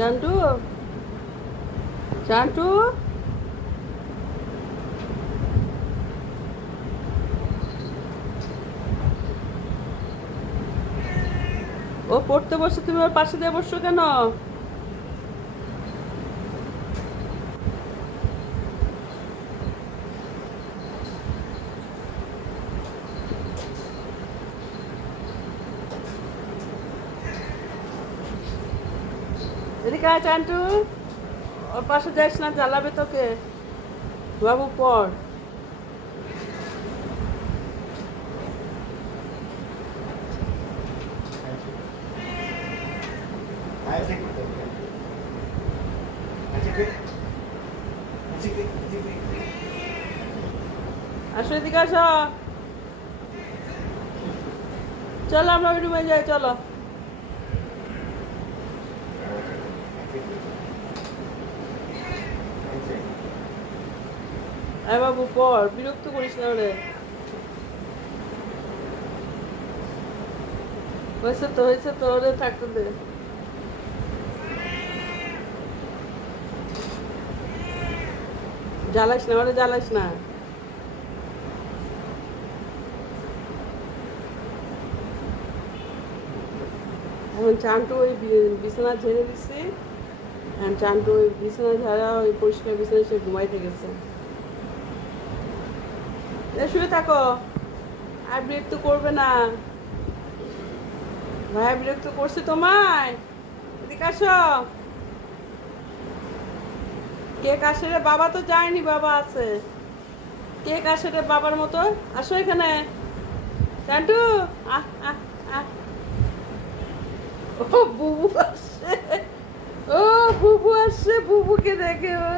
চান্টু, চান্টু, ও পড়তে বসে তুমি ওর পাশে দিয়ে বসছো কেন? এদিকে আয় চান্টু, ওর পাশে যাস না, জ্বালাবে তোকে। বাবু পড়। আসো এদিকে আসো, চলো আমরা ওই রুমে যাই, চলো। আয় বাবু পড়, বিরক্ত করিস না ওরে। হয়েছে তো ওরে থাকতে দে। জ্বালাস না ওরে, জ্বালাস না। এখন চান্টু ওই বিছানা ঝেড়ে দিচ্ছে, এখন চান্টু ওই বিছানা ঝাড়া ওই পরিষ্কার বিছানা সে ঘুমাইতে গেছে। শুয়ে থাকো, আর বিরক্ত করবে না। ভাইয়া বিরক্ত করছে তোমায়? এদিকে আসো। কে কাছে রে? বাবা তো যায়নি, বাবা আছে। কে কাছে রে বাবার মতো? আসো এখানে চান্টু। আহ আহ আহ ও বুবু আসছে, ও বুবু আসছে, বুবুকে দেখে ও